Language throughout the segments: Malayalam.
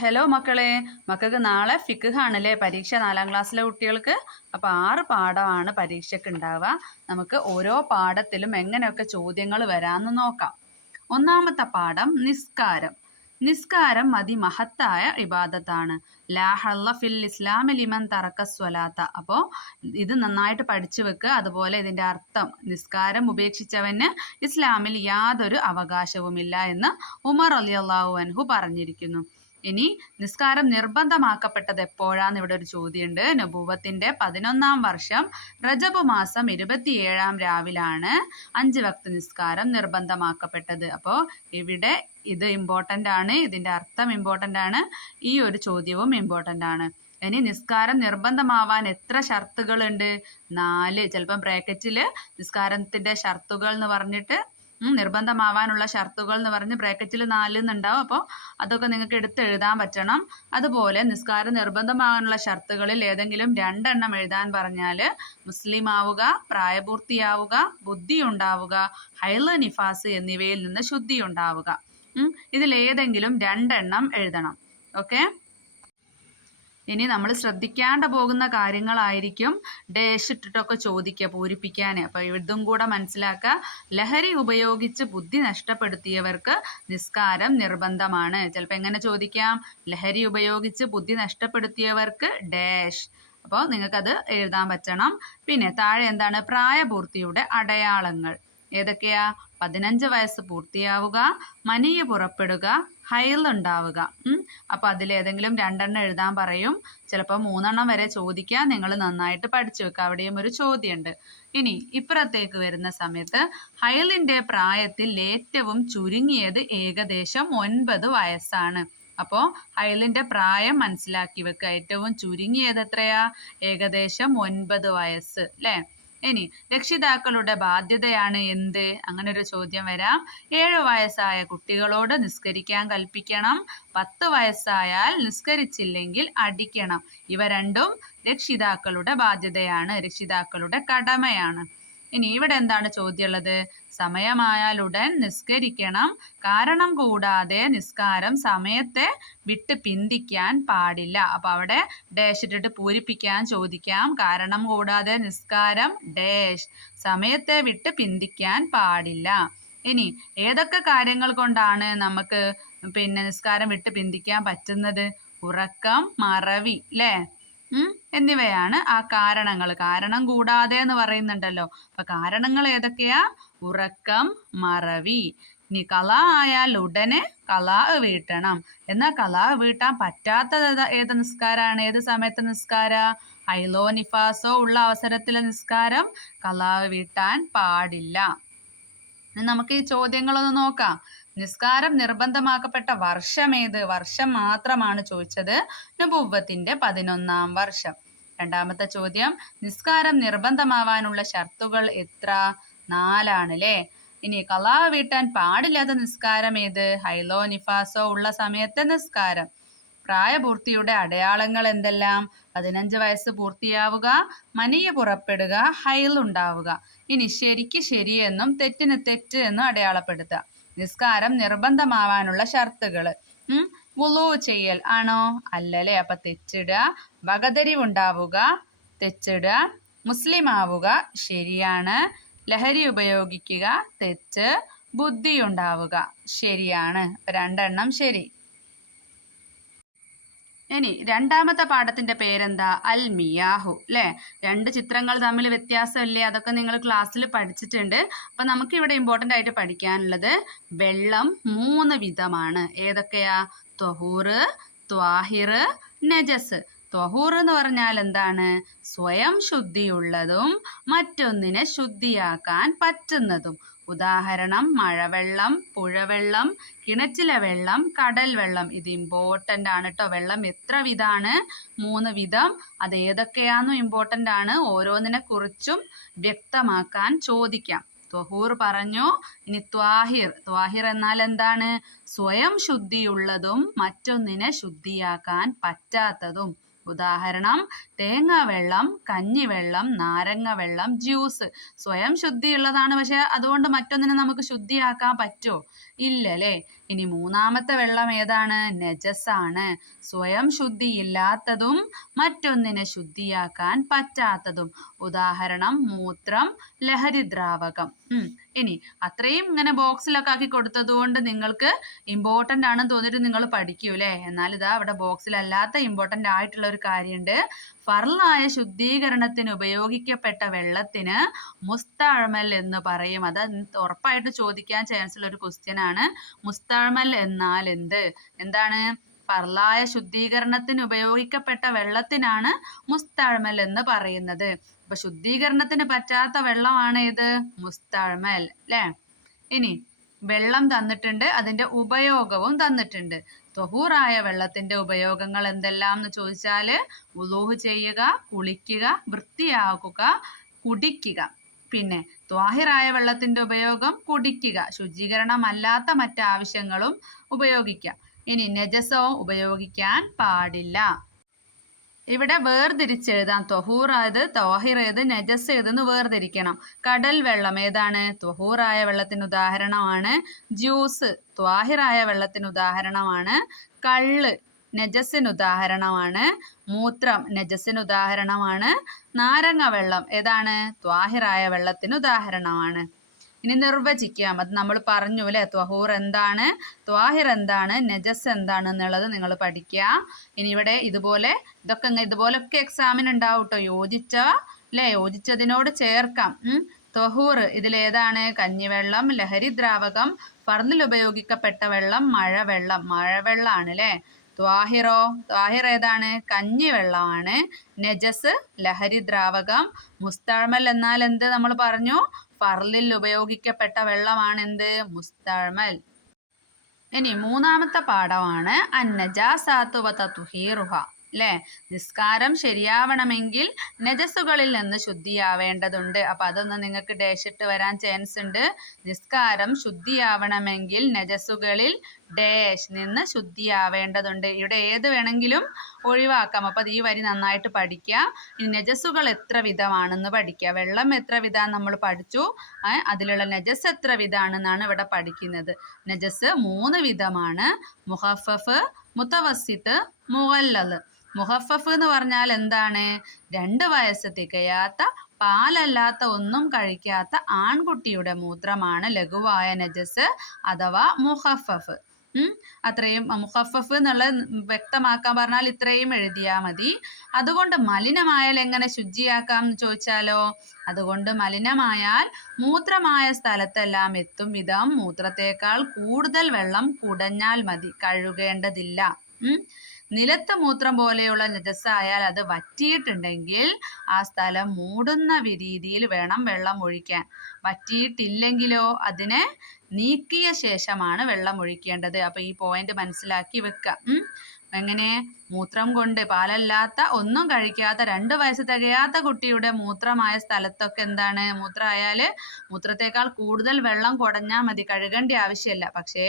ഹലോ മക്കളെ, മക്കൾക്ക് നാളെ ഫിഖ് ആണല്ലേ പരീക്ഷ 4ാം ക്ലാസ്സിലെ കുട്ടികൾക്ക്. അപ്പോൾ 6 പാഠമാണ് പരീക്ഷയ്ക്ക് ഉണ്ടാവുക. നമുക്ക് ഓരോ പാഠത്തിലും എങ്ങനെയൊക്കെ ചോദ്യങ്ങൾ വരാമെന്ന് നോക്കാം. ഒന്നാമത്തെ പാഠം നിസ്കാരം. നിസ്കാരം അതിമഹത്തായ ഇബാദത്താണ്. ലാ ഹള്ള ഫിൽ ഇസ്ലാമി ലിമൻ തറക്ക സ്വലാത്ത. അപ്പോൾ ഇത് നന്നായിട്ട് പഠിച്ചു വെക്കുക. അതുപോലെ ഇതിൻ്റെ അർത്ഥം, നിസ്കാരം ഉപേക്ഷിച്ചവന് ഇസ്ലാമിൽ യാതൊരു അവകാശവുമില്ല എന്ന് ഉമർ റളിയല്ലാഹു അൻഹു പറഞ്ഞിരിക്കുന്നു. ഇനി നിസ്കാരം നിർബന്ധമാക്കപ്പെട്ടത് എപ്പോഴാന്ന് ഇവിടെ ഒരു ചോദ്യമുണ്ട്. നബുവത്തിന്റെ 11ാം വർഷം റജബ് മാസം 27ാം രാവിലാണ് 5 വക്ത് നിസ്കാരം നിർബന്ധമാക്കപ്പെട്ടത്. അപ്പോൾ ഇവിടെ ഇത് ഇമ്പോർട്ടൻ്റ് ആണ്, ഇതിൻ്റെ അർത്ഥം ഇമ്പോർട്ടൻ്റ് ആണ്, ഈ ഒരു ചോദ്യവും ഇമ്പോർട്ടൻ്റ് ആണ്. ഇനി നിസ്കാരം നിർബന്ധമാവാൻ എത്ര ഷർത്തുകളുണ്ട്? 4. ചിലപ്പം ബ്രാക്കറ്റിൽ നിസ്കാരത്തിൻ്റെ ഷർത്തുകൾ എന്ന് പറഞ്ഞിട്ട് നിർബന്ധമാവാനുള്ള ഷർത്തുകൾ എന്ന് പറഞ്ഞ് ബ്രാക്കറ്റിൽ 4 എന്നുണ്ടാവും. അപ്പോൾ അതൊക്കെ നിങ്ങൾക്ക് എടുത്ത് എഴുതാൻ പറ്റണം. അതുപോലെ നിസ്കാരം നിർബന്ധമാകാനുള്ള ഷർത്തുകളിൽ ഏതെങ്കിലും 2 എണ്ണം എഴുതാൻ പറഞ്ഞാൽ മുസ്ലിം ആവുക, പ്രായപൂർത്തിയാവുക, ബുദ്ധി ഉണ്ടാവുക, ഹൈള് നിഫാസ് എന്നിവയിൽ നിന്ന് ശുദ്ധി ഉണ്ടാവുക. ഇതിലേതെങ്കിലും 2 എണ്ണം എഴുതണം. ഓക്കെ. ഇനി നമ്മൾ ശ്രദ്ധിക്കാണ്ട് പോകുന്ന കാര്യങ്ങളായിരിക്കും ഡേഷ് ഇട്ടിട്ടൊക്കെ ചോദിക്കുക പൂരിപ്പിക്കാൻ. അപ്പോൾ ഇതും കൂടെ മനസ്സിലാക്കുക. ലഹരി ഉപയോഗിച്ച് ബുദ്ധി നഷ്ടപ്പെടുത്തിയവർക്ക് നിസ്കാരം നിർബന്ധമാണ്. ചിലപ്പോൾ എങ്ങനെ ചോദിക്കാം? ലഹരി ഉപയോഗിച്ച് ബുദ്ധി നഷ്ടപ്പെടുത്തിയവർക്ക് ഡാഷ്. അപ്പോൾ നിങ്ങൾക്കത് എഴുതാൻ പറ്റണം. പിന്നെ താഴെ എന്താണ്? പ്രായപൂർത്തിയുടെ അടയാളങ്ങൾ ഏതൊക്കെയാ? 15 വയസ്സ് പൂർത്തിയാവുക, മനിയ് പുറപ്പെടുക, ഹൈൽ ഉണ്ടാവുക. അപ്പോൾ അതിലേതെങ്കിലും 2 എണ്ണം എഴുതാൻ പറയും. ചിലപ്പോൾ 3 എണ്ണം വരെ ചോദിക്കുക. നിങ്ങൾ നന്നായിട്ട് പഠിച്ചു വെക്കുക. അവിടെയും ഒരു ചോദ്യമുണ്ട്. ഇനി ഇപ്പുറത്തേക്ക് വരുന്ന സമയത്ത് ഹൈലിൻ്റെ പ്രായത്തിൽ ഏറ്റവും ചുരുങ്ങിയത് ഏകദേശം 9 വയസ്സാണ്. അപ്പോൾ ഹൈലിൻ്റെ പ്രായം മനസ്സിലാക്കി വെക്കുക. ഏറ്റവും ചുരുങ്ങിയത് എത്രയാ? ഏകദേശം 9 വയസ്സ് അല്ലേ? ഇനി രക്ഷിതാക്കളുടെ ബാധ്യതയാണ് എന്ത്? അങ്ങനെ ഒരു ചോദ്യം വരാം. 7 വയസ്സായ കുട്ടികളോട് നിസ്കരിക്കാൻ കൽപ്പിക്കണം. 10 വയസ്സായാൽ നിസ്കരിച്ചില്ലെങ്കിൽ അടിക്കണം. ഇവ രണ്ടും രക്ഷിതാക്കളുടെ ബാധ്യതയാണ്, രക്ഷിതാക്കളുടെ കടമയാണ്. ഇനി ഇവിടെ എന്താണ് ചോദ്യമുള്ളത്? സമയമായാൽ ഉടൻ നിസ്കരിക്കണം. കാരണം കൂടാതെ നിസ്കാരം സമയത്തെ വിട്ട് പിന്തിക്കാൻ പാടില്ല. അപ്പോൾ അവിടെ ഡാഷ് ഇട്ടിട്ട് പൂരിപ്പിക്കാൻ ചോദിക്കാം. കാരണം കൂടാതെ നിസ്കാരം ഡാഷ്, സമയത്തെ വിട്ട് പിന്തിക്കാൻ പാടില്ല. ഇനി ഏതൊക്കെ കാര്യങ്ങൾ കൊണ്ടാണ് നമുക്ക് നിസ്കാരം വിട്ട് പിന്തിക്കാൻ പറ്റുന്നത്? ഉറക്കം, മറവി അല്ലേ? എന്നിവയാണ് ആ കാരണങ്ങൾ. കാരണം കൂടാതെ എന്ന് പറയുന്നുണ്ടല്ലോ. അപ്പൊ കാരണങ്ങൾ ഏതൊക്കെയാ? ഉറക്കം, മറവി. ഇനി കള ആയാൽ ഉടനെ കളാ വീട്ടണം. എന്നാൽ കളാ വീട്ടാൻ പറ്റാത്തത് ഏത് നിസ്കാരമാണ്? ഏത് സമയത്തെ നിസ്കാര? ഹൈലോ നിഫാസോ ഉള്ള അവസരത്തിലെ നിസ്കാരം കളാ വീട്ടാൻ പാടില്ല. നമുക്ക് ഈ ചോദ്യങ്ങളൊന്ന് നോക്കാം. നിസ്കാരം നിർബന്ധമാക്കപ്പെട്ട വർഷം ഏത്? വർഷം മാത്രമാണ് ചോദിച്ചത്. നബുവ്വത്തിന്റെ 11ാം വർഷം. രണ്ടാമത്തെ ചോദ്യം, നിസ്കാരം നിർബന്ധമാവാനുള്ള ഷർത്തുകൾ എത്ര? 4 ആണല്ലേ? ഇനി കളാ വീട്ടാൻ പാടില്ലാത്ത നിസ്കാരം ഏത്? ഹൈലോ നിഫാസോ ഉള്ള സമയത്തെ നിസ്കാരം. പ്രായപൂർത്തിയുടെ അടയാളങ്ങൾ എന്തെല്ലാം? 15 വയസ്സ് പൂർത്തിയാവുക, മനിയ് പുറപ്പെടുക, ഹൈൽ ഉണ്ടാവുക. ഇനി ശരിക്ക് ശരിയെന്നും തെറ്റിന് തെറ്റ് എന്നും അടയാളപ്പെടുത്തുക. നിസ്കാരം നിർബന്ധമാവാനുള്ള ഷർത്തുകൾ. വുളൂ ചെയ്യൽ ആണോ? അല്ലല്ലേ? അപ്പൊ തെച്ചിടുക. വകതിരിവുണ്ടാവുക, തെച്ചിടുക. മുസ്ലിം ആവുക, ശരിയാണ്. ലഹരി ഉപയോഗിക്കുക, തെറ്റ്. ബുദ്ധി ഉണ്ടാവുക, ശരിയാണ്. 2 എണ്ണം ശരി. ഇനി രണ്ടാമത്തെ പാഠത്തിന്റെ പേരെന്താ? അൽ മിയാഹു അല്ലേ? 2 ചിത്രങ്ങൾ തമ്മിൽ വ്യത്യാസമില്ലേ? അതൊക്കെ നിങ്ങൾ ക്ലാസ്സിൽ പഠിച്ചിട്ടുണ്ട്. അപ്പൊ നമുക്ക് ഇവിടെ ഇമ്പോർട്ടൻ്റ് ആയിട്ട് പഠിക്കാനുള്ളത് വെള്ളം 3 വിധമാണ്. ഏതൊക്കെയാ? ത്വഹൂറ്, ത്വാഹിർ, നജസ്. ത്വഹൂർ എന്ന് പറഞ്ഞാൽ എന്താണ്? സ്വയം ശുദ്ധിയുള്ളതും മറ്റൊന്നിനെ ശുദ്ധിയാക്കാൻ പറ്റുന്നതും. ഉദാഹരണം മഴവെള്ളം, പുഴവെള്ളം, കിണറ്റിലെ വെള്ളം, കടൽ വെള്ളം. ഇത് ഇമ്പോർട്ടൻ്റ് ആണ് കേട്ടോ. വെള്ളം എത്ര വിധമാണ്? 3 വിധം. അത് ഏതൊക്കെയാണെന്നും ഇമ്പോർട്ടൻ്റ് ആണ്. ഓരോന്നിനെ കുറിച്ചും വ്യക്തമാക്കാൻ ചോദിക്കാം. ത്വഹൂർ പറഞ്ഞു. ഇനി ത്വാഹിർ. ത്വാഹിർ എന്നാൽ എന്താണ്? സ്വയം ശുദ്ധിയുള്ളതും മറ്റൊന്നിനെ ശുദ്ധിയാക്കാൻ പറ്റാത്തതും. ഉദാഹരണം തേങ്ങാവെള്ളം, കഞ്ഞിവെള്ളം, നാരങ്ങ ജ്യൂസ്. സ്വയം ശുദ്ധിയുള്ളതാണ്, പക്ഷെ അതുകൊണ്ട് മറ്റൊന്നിനെ നമുക്ക് ശുദ്ധിയാക്കാൻ പറ്റുമോ? ഇല്ലല്ലേ. ഇനി മൂന്നാമത്തെ വെള്ളം ഏതാണ്? നജസാണ്. സ്വയം ശുദ്ധിയില്ലാത്തതും മറ്റൊന്നിനെ ശുദ്ധിയാക്കാൻ പറ്റാത്തതും. ഉദാഹരണം മൂത്രം, ലഹരിദ്രാവകം. ഇനി അത്രയും ഇങ്ങനെ ബോക്സിലൊക്കെ ആക്കി കൊടുത്തത് കൊണ്ട് നിങ്ങൾക്ക് ഇമ്പോർട്ടൻ്റ് ആണെന്ന് തോന്നിയിട്ട് നിങ്ങൾ പഠിക്കൂലേ? എന്നാൽ ഇതാ ഇവിടെ ബോക്സിലല്ലാത്ത ഇമ്പോർട്ടൻ്റ് ആയിട്ടുള്ള ഒരു കാര്യമുണ്ട്. ഫർളായ ശുദ്ധീകരണത്തിന് ഉപയോഗിക്കപ്പെട്ട വെള്ളത്തിന് മുസ്തഅ്മൽ എന്ന് പറയും. അത് ഉറപ്പായിട്ട് ചോദിക്കാൻ ചാൻസ് ഉള്ള ഒരു ക്വസ്റ്റ്യൻ ആണ്. മുസ്തഅ്മൽ എന്നാൽ എന്ത്? എന്താണ്? ഫർളായ ശുദ്ധീകരണത്തിന് ഉപയോഗിക്കപ്പെട്ട വെള്ളത്തിനാണ് മുസ്തഅ്മൽ എന്ന് പറയുന്നത്. അപ്പൊ ശുദ്ധീകരണത്തിന് പറ്റാത്ത വെള്ളമാണ് ഏത്? മുസ്തഅ്മൽ അല്ലേ? ഇനി വെള്ളം തന്നിട്ടുണ്ട്, അതിന്റെ ഉപയോഗവും തന്നിട്ടുണ്ട്. ത്വഹൂറായ വെള്ളത്തിന്റെ ഉപയോഗങ്ങൾ എന്തെല്ലാം എന്ന് ചോദിച്ചാല് വുളൂഹ് ചെയ്യുക, കുളിക്കുക, വൃത്തിയാക്കുക, കുടിക്കുക. പിന്നെ ത്വാഹിറായ വെള്ളത്തിന്റെ ഉപയോഗം കുടിക്കുക, ശുചീകരണമല്ലാത്ത മറ്റാവശ്യങ്ങളും ഉപയോഗിക്കാം. ഇനി നജസോ ഉപയോഗിക്കാൻ പാടില്ല. ഇവിടെ വേർതിരിച്ചെഴുതാം. ത്വഹൂർ ഏത്, ത്വാഹിർ ഏത്, നജസ് ഏതെന്ന് വേർതിരിക്കണം. കടൽ വെള്ളം ഏതാണ്? ത്വഹൂറായ വെള്ളത്തിന് ഉദാഹരണമാണ്. ജ്യൂസ് ത്വാഹിറായ വെള്ളത്തിന് ഉദാഹരണമാണ്. കള്ള് നജസിന് ഉദാഹരണമാണ്. മൂത്രം നജസിന് ഉദാഹരണമാണ്. നാരങ്ങ വെള്ളം ഏതാണ്? ത്വാഹിറായ വെള്ളത്തിന് ഉദാഹരണമാണ്. ഇനി നിർവചിക്കാം. അത് നമ്മൾ പറഞ്ഞു അല്ലെ, ത്വഹൂർ എന്താണ്, ത്വാഹിർ എന്താണ്, നജസ് എന്താണ് എന്നുള്ളത് നിങ്ങൾ പഠിക്കുക. ഇനി ഇവിടെ ഇതുപോലൊക്കെ എക്സാമിന് ഉണ്ടാവും കേട്ടോ. യോജിച്ചതിനോട് ചേർക്കാം. ത്വഹൂർ ഇതിലേതാണ്? കഞ്ഞിവെള്ളം, ലഹരിദ്രാവകം, ഫർളിൽ ഉപയോഗിക്കപ്പെട്ട വെള്ളം, മഴവെള്ളമാണ് അല്ലേ. ത്വാഹിർ ഏതാണ്? കഞ്ഞിവെള്ളമാണ്. നജസ് ലഹരിദ്രാവകം. മുസ്തഅ്മൽ എന്നാൽ എന്ത്? നമ്മൾ പറഞ്ഞു, ഫർളിൽ ഉപയോഗിക്കപ്പെട്ട വെള്ളമാണ് എന്ത്? മുസ്തഅ്മൽ. ഇനി മൂന്നാമത്തെ പാഠമാണ് അന്നജാസാത്തു വതത്ഹീറുഹ അല്ലേ. നിസ്കാരം ശരിയാവണമെങ്കിൽ നജസുകളിൽ നിന്ന് ശുദ്ധിയാവേണ്ടതുണ്ട്. അപ്പൊ അതൊന്ന് നിങ്ങൾക്ക് ഡേഷിട്ട് വരാൻ ചാൻസ് ഉണ്ട്. നിസ്കാരം ശുദ്ധിയാവണമെങ്കിൽ നജസുകളിൽ ഡേഷ് നിന്ന് ശുദ്ധിയാവേണ്ടതുണ്ട്. ഇവിടെ ഏത് വേണമെങ്കിലും ഒഴിവാക്കാം. അപ്പൊ ഈ വരി നന്നായിട്ട് പഠിക്കുക. ഇനി നജസുകൾ എത്ര വിധമാണെന്ന് പഠിക്കുക. വെള്ളം എത്ര വിധാന്ന് നമ്മൾ പഠിച്ചു. അതിലുള്ള നജസ് എത്ര വിധാണെന്നാണ് ഇവിടെ പഠിക്കുന്നത്. നജസ് 3 വിധമാണ്. മുഖഫഫ്, മുതവസ്സിത്ത്, മുഗല്ലദ്. മുഖഫഫ് എന്ന് പറഞ്ഞാൽ എന്താണ്? 2 വയസ്സ് തികയാത്ത, പാലല്ലാത്ത ഒന്നും കഴിക്കാത്ത ആൺകുട്ടിയുടെ മൂത്രമാണ് ലഘുവായ നജസ് അഥവാ മുഖഫഫ്. അത്രയും മുഖഫഫ് എന്നുള്ളത് വ്യക്തമാക്കാൻ പറഞ്ഞാൽ ഇത്രയും എഴുതിയാൽ മതി. അതുകൊണ്ട് മലിനമായാൽ എങ്ങനെ ശുചിയാക്കാം എന്ന് ചോദിച്ചാലോ, അതുകൊണ്ട് മലിനമായാൽ മൂത്രമായ സ്ഥലത്തെല്ലാം എത്തും വിധം മൂത്രത്തേക്കാൾ കൂടുതൽ വെള്ളം കുടഞ്ഞാൽ മതി, കഴുകേണ്ടതില്ല. നിലത്ത് മൂത്രം പോലെയുള്ള നജസായാൽ അത് വറ്റിയിട്ടുണ്ടെങ്കിൽ ആ സ്ഥലം മൂടുന്ന രീതിയിൽ വേണം വെള്ളം ഒഴിക്കാൻ. വറ്റിയിട്ടില്ലെങ്കിലോ അതിനെ നീക്കിയ ശേഷമാണ് വെള്ളം ഒഴിക്കേണ്ടത്. അപ്പൊ ഈ പോയിന്റ് മനസ്സിലാക്കി വെക്കുക. എങ്ങനെ? മൂത്രം കൊണ്ട്, പാലല്ലാത്ത ഒന്നും കഴിക്കാത്ത 2 വയസ്സ് തികയാത്ത കുട്ടിയുടെ മൂത്രമായ സ്ഥലത്തൊക്കെ എന്താണ്? മൂത്രമായാല് മൂത്രത്തേക്കാൾ കൂടുതൽ വെള്ളം കുടഞ്ഞാൽ മതി, കഴുകേണ്ട ആവശ്യമില്ല. പക്ഷേ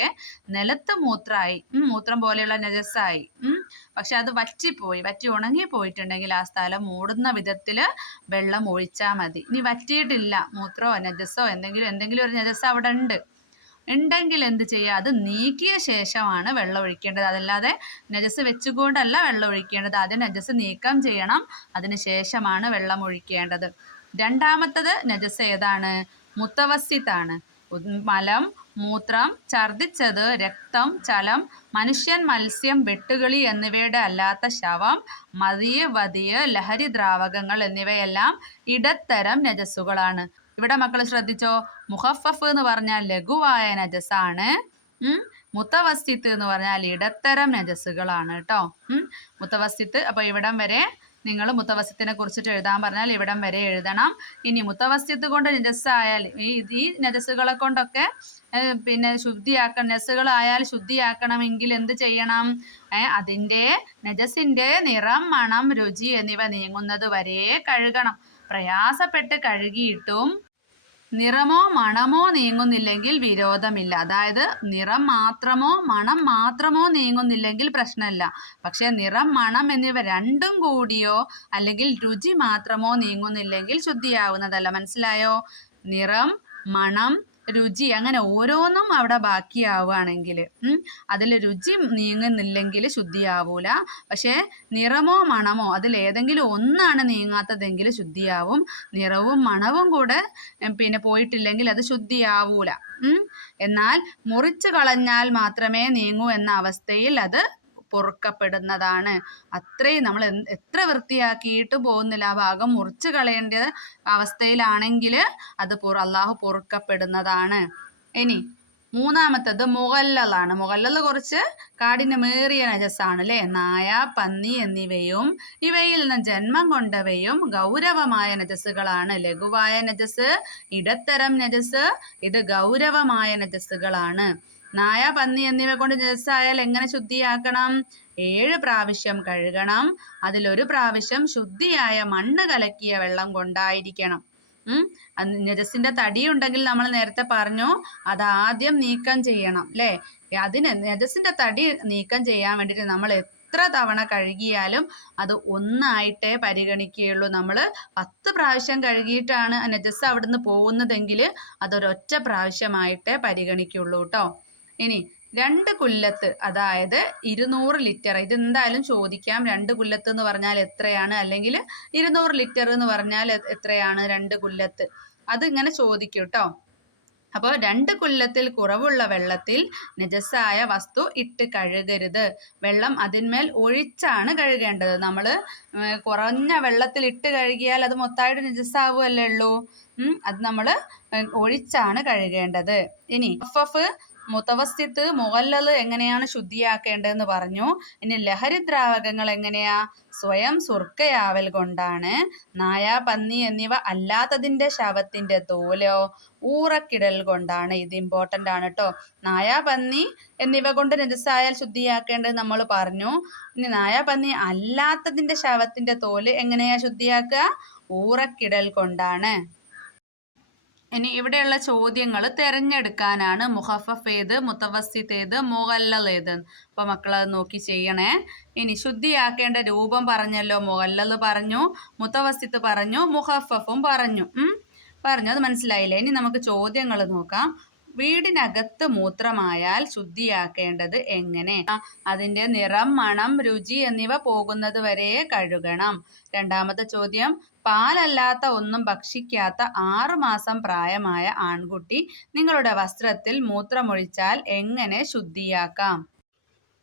നിലത്ത് മൂത്രം പോലെയുള്ള നജസായി, പക്ഷെ അത് വറ്റി ഉണങ്ങി പോയിട്ടുണ്ടെങ്കിൽ ആ സ്ഥലം മൂടുന്ന വിധത്തില് വെള്ളം ഒഴിച്ചാൽ മതി. ഇനി വറ്റിയിട്ടില്ല, മൂത്രമോ നജസോ എന്തെങ്കിലും ഒരു നജസ് അവിടെ ഉണ്ടെങ്കിൽ എന്ത് ചെയ്യുക? അത് നീക്കിയ ശേഷമാണ് വെള്ളം ഒഴിക്കേണ്ടത്. അതല്ലാതെ നജസ് വെച്ചുകൊണ്ടല്ല വെള്ളം ഒഴിക്കേണ്ടത്. ആദ്യം നജസ് നീക്കം ചെയ്യണം, അതിന് ശേഷമാണ് വെള്ളം ഒഴിക്കേണ്ടത്. രണ്ടാമത്തത് നജസ് ഏതാണ്? മുത്തവസ്സിത്താണ്. മലം, മൂത്രം, ഛർദിച്ചത്, രക്തം, ചലം, മനുഷ്യൻ, മത്സ്യം, വെട്ടുകിളി എന്നിവയുടെ അല്ലാത്ത ശവം, മതിയ്, വതിയ്, ലഹരി ദ്രാവകങ്ങൾ എന്നിവയെല്ലാം ഇടത്തരം നജസ്സുകളാണ്. ഇവിടെ മക്കൾ ശ്രദ്ധിച്ചോ, മുഖഫഫ് എന്ന് പറഞ്ഞാൽ ലഘുവായ നജസാണ്. മുത്തവസ്സിത്ത് എന്ന് പറഞ്ഞാൽ ഇടത്തരം നജസ്സുകളാണ് കേട്ടോ. മുത്തവസ്സിത്ത്. അപ്പൊ ഇവിടം വരെ നിങ്ങൾ മുത്തവസ്സിത്തിനെ കുറിച്ചിട്ട് എഴുതാൻ പറഞ്ഞാൽ ഇവിടം വരെ എഴുതണം. ഇനി മുത്തവസ്സിത്ത് കൊണ്ട് നജസ്സായാൽ ഈ നജസ്സുകളെ കൊണ്ടൊക്കെ പിന്നെ നജസ്സുകളായാൽ ശുദ്ധിയാക്കണമെങ്കിൽ എന്ത് ചെയ്യണം? അതിൻ്റെ നജസിന്റെ നിറം, മണം, രുചി എന്നിവ നീങ്ങുന്നത് വരെ കഴുകണം. പ്രയാസപ്പെട്ട് കഴുകിയിട്ടും നിറമോ മണമോ നീങ്ങുന്നില്ലെങ്കിൽ വിരോധമില്ല. അതായത് നിറം മാത്രമോ മണം മാത്രമോ നീങ്ങുന്നില്ലെങ്കിൽ പ്രശ്നമില്ല. പക്ഷെ നിറം മണം എന്നിവ രണ്ടും കൂടിയോ അല്ലെങ്കിൽ രുചി മാത്രമോ നീങ്ങുന്നില്ലെങ്കിൽ ശുദ്ധിയാവുന്നതല്ല. മനസ്സിലായോ? നിറം, മണം, രുചി അങ്ങനെ ഓരോന്നും അവിടെ ബാക്കിയാവുകയാണെങ്കിൽ അതിൽ രുചി നീങ്ങുന്നില്ലെങ്കിൽ ശുദ്ധിയാവൂല. പക്ഷേ നിറമോ മണമോ അതിലേതെങ്കിലും ഒന്നാണ് നീങ്ങാത്തതെങ്കിൽ ശുദ്ധിയാവും. നിറവും മണവും കൂടെ പിന്നെ പോയിട്ടില്ലെങ്കിൽ അത് ശുദ്ധിയാവൂല. എന്നാൽ മുറിച്ച് കളഞ്ഞാൽ മാത്രമേ നീങ്ങൂ എന്ന അവസ്ഥയിൽ അത് പൊറുക്കപ്പെടുന്നതാണ്. അത്രയും നമ്മൾ എത്ര വൃത്തിയാക്കിയിട്ട് പോകുന്നില്ല, ആ ഭാഗം മുറിച്ച് കളയേണ്ട അവസ്ഥയിലാണെങ്കിൽ അത് അള്ളാഹു പൊറുക്കപ്പെടുന്നതാണ്. ഇനി മൂന്നാമത്തത് മുഗല്ലലാണ്. മുഗല്ലൽ കുറച്ച് കാഠിന്യമേറിയ നജസാണ് അല്ലേ. നായ, പന്നി എന്നിവയും ഇവയിൽ നിന്ന് ജന്മം കൊണ്ടവയും ഗൗരവമായ നജസ്സുകളാണ്. ലഘുവായ നജസ്, ഇടത്തരം നജസ്, ഇത് ഗൗരവമായ നജസ്സുകളാണ്. നായ, പന്നി എന്നിവ കൊണ്ട് നജസ്സായാൽ എങ്ങനെ ശുദ്ധിയാക്കണം? 7 പ്രാവശ്യം കഴുകണം. അതിലൊരു പ്രാവശ്യം ശുദ്ധിയായ മണ്ണ് കലക്കിയ വെള്ളം കൊണ്ടായിരിക്കണം. നജസിന്റെ തടി ഉണ്ടെങ്കിൽ നമ്മൾ നേരത്തെ പറഞ്ഞു അത് ആദ്യം നീക്കം ചെയ്യണം അല്ലേ. അതിന് നജസിന്റെ തടി നീക്കം ചെയ്യാൻ വേണ്ടിയിട്ട് നമ്മൾ എത്ര തവണ കഴുകിയാലും അത് ഒന്നായിട്ടേ പരിഗണിക്കുകയുള്ളൂ. നമ്മൾ 10 പ്രാവശ്യം കഴുകിയിട്ടാണ് നജസ് അവിടുന്ന് പോകുന്നതെങ്കിൽ അതൊരൊറ്റ പ്രാവശ്യമായിട്ടേ പരിഗണിക്കുള്ളൂ കേട്ടോ. ഇനി 2 കുല്ലത്ത് അതായത് 200 ലിറ്റർ, ഇതെന്തായാലും ചോദിക്കാം. 2 കുല്ലത്ത് എന്ന് പറഞ്ഞാൽ എത്രയാണ്, അല്ലെങ്കിൽ 200 ലിറ്റർ എന്ന് പറഞ്ഞാൽ എത്രയാണ് 2 കുല്ലത്ത്, അത് ഇങ്ങനെ ചോദിക്കും കേട്ടോ. അപ്പോൾ 2 കുല്ലത്തിൽ കുറവുള്ള വെള്ളത്തിൽ നജസായ വസ്തു ഇട്ട് കഴുകരുത്. വെള്ളം അതിന്മേൽ ഒഴിച്ചാണ് കഴുകേണ്ടത്. നമ്മൾ കുറഞ്ഞ വെള്ളത്തിൽ ഇട്ട് കഴുകിയാൽ അത് മൊത്തമായിട്ട് നജസാവുകയല്ലേ ഉള്ളൂ. അത് നമ്മൾ ഒഴിച്ചാണ് കഴുകേണ്ടത്. ഇനി മുതവസ്സിത്ത്, മുഗല്ലല് എങ്ങനെയാണ് ശുദ്ധിയാക്കേണ്ടതെന്ന് പറഞ്ഞു. ഇനി ലഹരി ദ്രാവകങ്ങൾ എങ്ങനെയാ? സ്വയം സുർക്കയാവൽ കൊണ്ടാണ്. നായ, പന്നി എന്നിവ അല്ലാത്തതിന്റെ ശവത്തിന്റെ തോലോ ഊറക്കിടൽ കൊണ്ടാണ്. ഇത് ഇമ്പോർട്ടൻ്റ് ആണ് കേട്ടോ. നായ, പന്നി എന്നിവ കൊണ്ട് നജസായാൽ ശുദ്ധിയാക്കേണ്ടത് നമ്മൾ പറഞ്ഞു. ഇനി നായ, പന്നി അല്ലാത്തതിന്റെ ശവത്തിന്റെ തോല് എങ്ങനെയാ ശുദ്ധിയാക്കുക? ഊറക്കിടൽ കൊണ്ടാണ്. ഇനി ഇവിടെയുള്ള ചോദ്യങ്ങൾ തിരഞ്ഞെടുക്കാനാണ്. മുഖഫഫ് ഏത്, മുത്തവസ്സിത്ത് ഏത്, മുഗല്ലൽ ഏത്. അപ്പോൾ മക്കളത് നോക്കി ചെയ്യണേ. ഇനി ശുദ്ധിയാക്കേണ്ട രൂപം പറഞ്ഞല്ലോ. മുഗല്ലൽ പറഞ്ഞു, മുത്തവസ്സിത്ത് പറഞ്ഞു, മുഖഫഫും പറഞ്ഞു. അത് മനസ്സിലായില്ലേ? ഇനി നമുക്ക് ചോദ്യങ്ങൾ നോക്കാം. വീടിനകത്ത് മൂത്രമായാൽ ശുദ്ധിയാക്കേണ്ടത് എങ്ങനെ? അതിന്റെ നിറം, മണം, രുചി എന്നിവ പോകുന്നത് വരെ കഴുകണം. രണ്ടാമത്തെ ചോദ്യം, പാലല്ലാത്ത ഒന്നും ഭക്ഷിക്കാത്ത 6 മാസം പ്രായമായ ആൺകുട്ടി നിങ്ങളുടെ വസ്ത്രത്തിൽ മൂത്രമൊഴിച്ചാൽ എങ്ങനെ ശുദ്ധിയാക്കാം?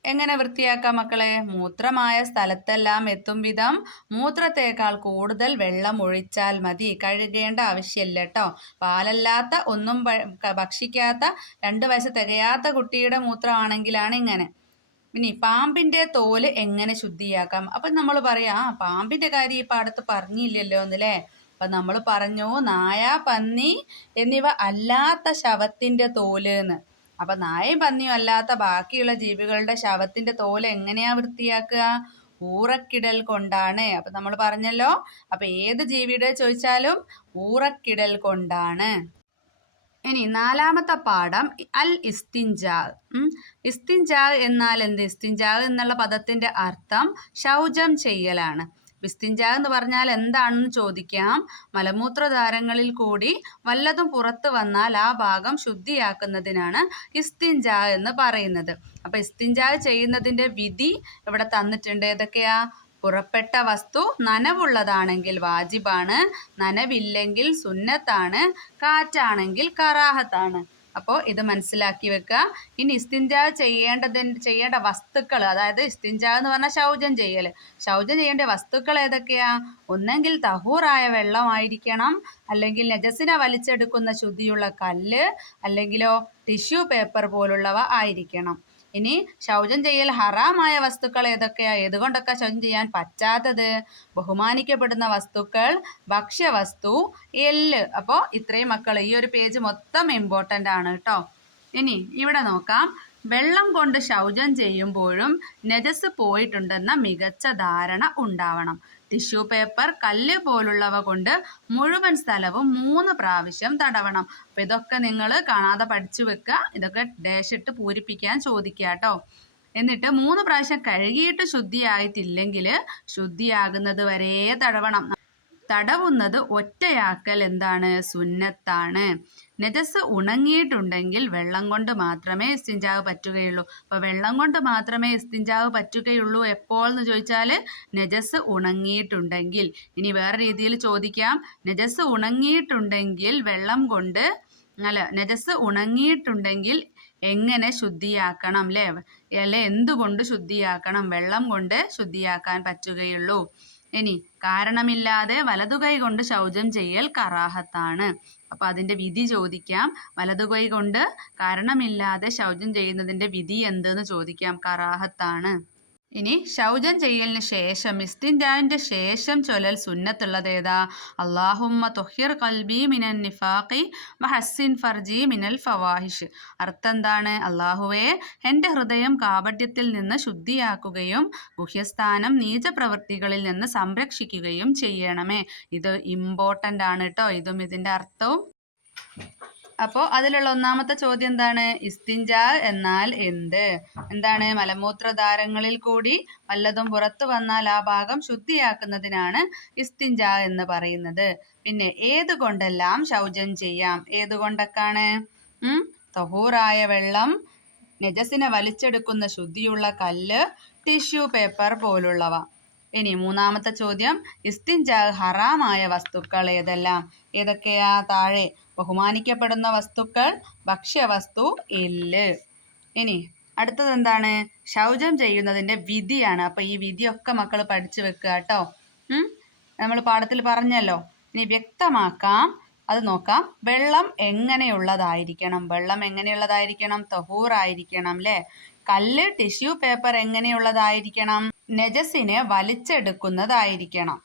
എങ്ങനെ വൃത്തിയാക്കാം മക്കളെ? മൂത്രമായ സ്ഥലത്തെല്ലാം എത്തും വിധം മൂത്രത്തേക്കാൾ കൂടുതൽ വെള്ളം ഒഴിച്ചാൽ മതി. കഴുകേണ്ട ആവശ്യമില്ല കേട്ടോ. പാലല്ലാത്ത ഒന്നും ഭക്ഷിക്കാത്ത 2 വയസ്സ് തികയാത്ത കുട്ടിയുടെ മൂത്രമാണെങ്കിലാണ് ഇങ്ങനെ. ഇനി പാമ്പിന്റെ തോല് എങ്ങനെ ശുദ്ധിയാക്കാം? അപ്പം നമ്മൾ പറയാം പാമ്പിന്റെ കാര്യം ഈ പാടത്ത് പറഞ്ഞില്ലല്ലോ എന്നല്ലേ. അപ്പം നമ്മൾ പറഞ്ഞു നായ, പന്നി എന്നിവ അല്ലാത്ത ശവത്തിന്റെ തോല് എന്ന്. അപ്പൊ നായയും പന്നിയും അല്ലാത്ത ബാക്കിയുള്ള ജീവികളുടെ ശവത്തിന്റെ തോല് എങ്ങനെയാ വൃത്തിയാക്കുക? ഊറക്കിടൽ കൊണ്ടാണ്. അപ്പൊ നമ്മൾ പറഞ്ഞല്ലോ. അപ്പൊ ഏത് ജീവിയുടെ ചോദിച്ചാലും ഊറക്കിടൽ കൊണ്ടാണ്. ഇനി 4ാമത്തെ പാഠം അൽ ഇസ്തിൻജാ. ഇസ്തിൻജാ എന്നാൽ എന്ത്? ഇസ്തിൻജാ എന്നുള്ള പദത്തിന്റെ അർത്ഥം ശൗചം ചെയ്യലാണ്. ഇസ്തിൻജാ എന്ന് പറഞ്ഞാൽ എന്താണെന്ന് ചോദിക്കാം. മലമൂത്രധാരങ്ങളിൽ കൂടി വല്ലതും പുറത്തു വന്നാൽ ആ ഭാഗം ശുദ്ധിയാക്കുന്നതിനാണ് ഇസ്തിൻജാ എന്ന് പറയുന്നത്. അപ്പൊ ഇസ്തിൻജാ ചെയ്യുന്നതിന്റെ വിധി ഇവിടെ തന്നിട്ടുണ്ട്. ഏതൊക്കെയാ? പുറപ്പെട്ട വസ്തു നനവുള്ളതാണെങ്കിൽ വാജിബാണ്, നനവില്ലെങ്കിൽ സുന്നത്താണ്, കാറ്റാണെങ്കിൽ കറാഹത്താണ്. അപ്പോൾ ഇത് മനസ്സിലാക്കി വെക്കുക. ഇനി ഇസ്തിൻജാ ചെയ്യേണ്ട വസ്തുക്കൾ, അതായത് ഇസ്തിൻജാ എന്ന് പറഞ്ഞാൽ ശൗചം ചെയ്യൽ. ശൗചം ചെയ്യേണ്ട വസ്തുക്കൾ ഏതൊക്കെയാ? ഒന്നെങ്കിൽ തഹൂറായ വെള്ളമായിരിക്കണം, അല്ലെങ്കിൽ നജസിനെ വലിച്ചെടുക്കുന്ന ശുദ്ധിയുള്ള കല്ല്, അല്ലെങ്കിലോ ടിഷ്യൂ പേപ്പർ പോലുള്ളവ ആയിരിക്കണം. ഇനി ശൗചം ചെയ്യൽ ഹറാമായ വസ്തുക്കൾ ഏതൊക്കെയാ? ഏതുകൊണ്ടൊക്കെ ശൗചം ചെയ്യാൻ പറ്റാത്തത്? ബഹുമാനിക്കപ്പെടുന്ന വസ്തുക്കൾ, ഭക്ഷ്യവസ്തു, എല്ല്. അപ്പോൾ ഇത്രയും മക്കൾ ഈ ഒരു പേജ് മൊത്തം ഇമ്പോർട്ടൻ്റ് ആണ് കേട്ടോ. ഇനി ഇവിടെ നോക്കാം. വെള്ളം കൊണ്ട് ശൗചം ചെയ്യുമ്പോഴും നജസ് പോയിട്ടുണ്ടെന്ന മികച്ച ധാരണ ഉണ്ടാവണം. ടിഷ്യൂ പേപ്പർ, കല്ല് പോലുള്ളവ കൊണ്ട് മുഴുവൻ സ്ഥലവും 3 പ്രാവശ്യം തടവണം. അപ്പം ഇതൊക്കെ നിങ്ങൾ കാണാതെ പഠിച്ചു വെക്കുക. ഇതൊക്കെ ഡാഷ് ഇട്ട് പൂരിപ്പിക്കാൻ ചോദിക്കുക കേട്ടോ. എന്നിട്ട് 3 പ്രാവശ്യം കഴുകിയിട്ട് ശുദ്ധിയായിട്ടില്ലെങ്കിൽ ശുദ്ധിയാകുന്നത് വരെ തടവണം. തടവുന്നത് ഒറ്റയാക്കൽ എന്താണ്? സുന്നത്താണ്. നജസ് ഉണങ്ങിയിട്ടുണ്ടെങ്കിൽ വെള്ളം കൊണ്ട് മാത്രമേ ഇസ്തിഞ്ചാവ് പറ്റുകയുള്ളൂ. അപ്പോൾ വെള്ളം കൊണ്ട് മാത്രമേ ഇസ്തിഞ്ചാവ് പറ്റുകയുള്ളൂ എപ്പോൾ എന്ന് ചോദിച്ചാൽ നജസ് ഉണങ്ങിയിട്ടുണ്ടെങ്കിൽ. ഇനി വേറെ രീതിയിൽ ചോദിക്കാം, നജസ് ഉണങ്ങിയിട്ടുണ്ടെങ്കിൽ വെള്ളം കൊണ്ട് നജസ് ഉണങ്ങിയിട്ടുണ്ടെങ്കിൽ എങ്ങനെ ശുദ്ധിയാക്കണം അല്ലെ എന്തുകൊണ്ട് ശുദ്ധിയാക്കണം? വെള്ളം കൊണ്ട് ശുദ്ധിയാക്കാൻ പറ്റുകയുള്ളൂ. ഇനി കാരണമില്ലാതെ വലതുകൈ കൊണ്ട് ശൗചം ചെയ്യൽ കറാഹത്താണ്. അപ്പൊ അതിന്റെ വിധി ചോദിക്കാം. വലതുകൈ കൊണ്ട് കാരണമില്ലാതെ ശൗചം ചെയ്യുന്നതിന്റെ വിധി എന്തെന്ന് ചോദിക്കാം. കറാഹത്താണ്. ഇനി ശൗചം ചെയ്യലിന് ശേഷം ഇസ്തിൻജാന്റെ ശേഷം ചൊല്ലൽ സുന്നത്തുള്ളത് ഏതാ? അല്ലാഹുമ്മ തുഹിർ ഖൽബി മിനൻ നിഫാഖി വഹസ്സിൻ ഫർജി മിനൽ ഫവാഹിഷ്. അർത്ഥം എന്താണ്? അല്ലാഹുവേ, എൻ്റെ ഹൃദയം കാപട്യത്തിൽ നിന്ന് ശുദ്ധിയാക്കുകയും ഗുഹ്യസ്ഥാനം നീചപ്രവൃത്തികളിൽ നിന്ന് സംരക്ഷിക്കുകയും ചെയ്യണമേ. ഇത് ഇമ്പോർട്ടൻ്റ് ആണ് കേട്ടോ. ഇതും ഇതിൻ്റെ അർത്ഥവും. അപ്പോൾ അതിലുള്ള ഒന്നാമത്തെ ചോദ്യം എന്താണ്? ഇസ്തിഞ്ചാ എന്നാൽ എന്ത്? എന്താണ്? മലമൂത്രധാരങ്ങളിൽ കൂടി വല്ലതും പുറത്തു വന്നാൽ ആ ഭാഗം ശുദ്ധിയാക്കുന്നതിനാണ് ഇസ്തിഞ്ചാ എന്ന് പറയുന്നത്. പിന്നെ ഏതുകൊണ്ടെല്ലാം ശൗചം ചെയ്യാം? ഏതുകൊണ്ടൊക്കെയാണ്? തഹൂറായ വെള്ളം, നജസിനെ വലിച്ചെടുക്കുന്ന ശുദ്ധിയുള്ള കല്ല്, ടിഷ്യൂ പേപ്പർ പോലുള്ളവ. ഇനി മൂന്നാമത്തെ ചോദ്യം, ഇസ്തിഞ്ചാ ഹറാമായ വസ്തുക്കൾ ഏതെല്ലാം? ഏതൊക്കെയാ? താഴെ ബഹുമാനിക്കപ്പെടുന്ന വസ്തുക്കൾ, ഭക്ഷ്യവസ്തു, എല്ല്. ഇനി അടുത്തത് എന്താണ്? ശൗചം ചെയ്യുന്നതിന്റെ വിധിയാണ്. അപ്പൊ ഈ വിധിയൊക്കെ മക്കൾ പഠിച്ചു വെക്കുക കേട്ടോ. നമ്മൾ പാഠത്തിൽ പറഞ്ഞല്ലോ. ഇനി വ്യക്തമാക്കാം, അത് നോക്കാം. വെള്ളം എങ്ങനെയുള്ളതായിരിക്കണം? വെള്ളം എങ്ങനെയുള്ളതായിരിക്കണം? തഹൂറായിരിക്കണം അല്ലേ? കല്ല്, ടിഷ്യൂ പേപ്പർ എങ്ങനെയുള്ളതായിരിക്കണം? നജസിനെ വലിച്ചെടുക്കുന്നതായിരിക്കണം.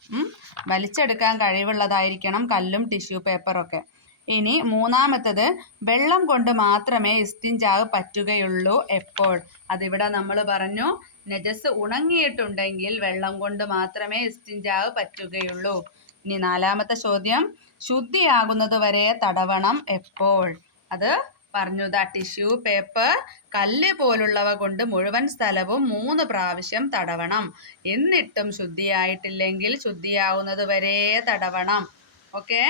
വലിച്ചെടുക്കാൻ കഴിവുള്ളതായിരിക്കണം കല്ലും ടിഷ്യൂ പേപ്പറൊക്കെ. ഇനി മൂന്നാമത്തത്, വെള്ളം കൊണ്ട് മാത്രമേ ഇസ്തിഞ്ചാവ് പറ്റുകയുള്ളൂ എപ്പോൾ? അതിവിടെ നമ്മൾ പറഞ്ഞു, നജസ് ഉണങ്ങിയിട്ടുണ്ടെങ്കിൽ വെള്ളം കൊണ്ട് മാത്രമേ ഇസ്തിഞ്ചാവ് പറ്റുകയുള്ളൂ. ഇനി നാലാമത്തെ ചോദ്യം, ശുദ്ധിയാകുന്നത് വരെ തടവണം എപ്പോൾ? അത് പറഞ്ഞു. ടിഷ്യൂ പേപ്പർ, കല്ല് പോലുള്ളവ കൊണ്ട് മുഴുവൻ സ്ഥലവും 3 പ്രാവശ്യം തടവണം. എന്നിട്ടും ശുദ്ധിയായിട്ടില്ലെങ്കിൽ ശുദ്ധിയാവുന്നത് വരെ തടവണം. ഓക്കെ.